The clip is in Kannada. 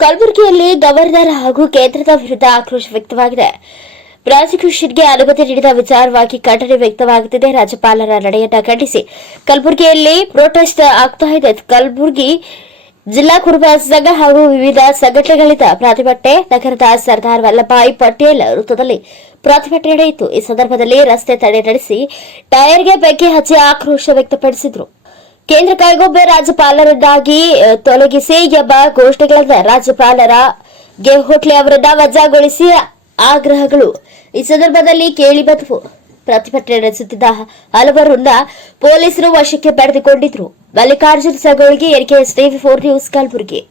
ಕಲಬುರಗಿಯಲ್ಲಿ ಗವರ್ನರ್ ಹಾಗೂ ಕೇಂದ್ರದ ವಿರುದ್ಧ ಆಕ್ರೋಶ ವ್ಯಕ್ತವಾಗಿದೆ. ಪ್ರಾಸಿಕ್ಯೂಷನ್ಗೆ ಅನುಮತಿ ನೀಡಿದ ವಿಚಾರವಾಗಿ ಖಂಡನೆ ವ್ಯಕ್ತವಾಗುತ್ತಿದೆ. ರಾಜ್ಯಪಾಲರ ನಡೆಯನ್ನ ಖಂಡಿಸಿ ಕಲಬುರಗಿಯಲ್ಲಿ ಪ್ರೊಟೆಸ್ಟ್ ಆಗ್ತಾ ಇದೆ. ಕಲಬುರಗಿ ಜಿಲ್ಲಾ ಕುರುಬ ಸಂಘ ಹಾಗೂ ವಿವಿಧ ಸಂಘಟನೆಗಳಿಂದ ಪ್ರತಿಭಟನೆ ನಗರದ ಸರ್ದಾರ್ ವಲ್ಲಭಾಯಿ ಪಟೇಲ್ ವೃತ್ತದಲ್ಲಿ ಪ್ರತಿಭಟನೆ ನಡೆಯಿತು. ಈ ಸಂದರ್ಭದಲ್ಲಿ ರಸ್ತೆ ತಡೆ ನಡೆಸಿ ಟೈರ್ಗೆ ಬೆಂಕಿ ಹಚ್ಚಿ ಆಕ್ರೋಶ ವ್ಯಕ್ತಪಡಿಸಿದರು. ಕೇಂದ್ರ ಕೈಗೊಬ್ಬ ರಾಜ್ಯಪಾಲರನ್ನಾಗಿ ತೊಲಗಿಸಿ ಎಂಬ ಘೋಷಣೆಗಳನ್ನ ರಾಜ್ಯಪಾಲರ ಗೆಹ್ಲೋಟ್ಲೆ ಅವರನ್ನ ವಜಾಗೊಳಿಸಿ ಆಗ್ರಹಗಳು. ಈ ಸಂದರ್ಭದಲ್ಲಿ ಕೇಳಿಬಂದವು ಪ್ರತಿಭಟನೆ ನಡೆಸುತ್ತಿದ್ದ ಹಲವರನ್ನ ಪೊಲೀಸರು ವಶಕ್ಕೆ ಪಡೆದುಕೊಂಡಿದ್ರು. Mallikarjun ಸಗೋಳಿಗೆ NKS TV four news Kalaburagi.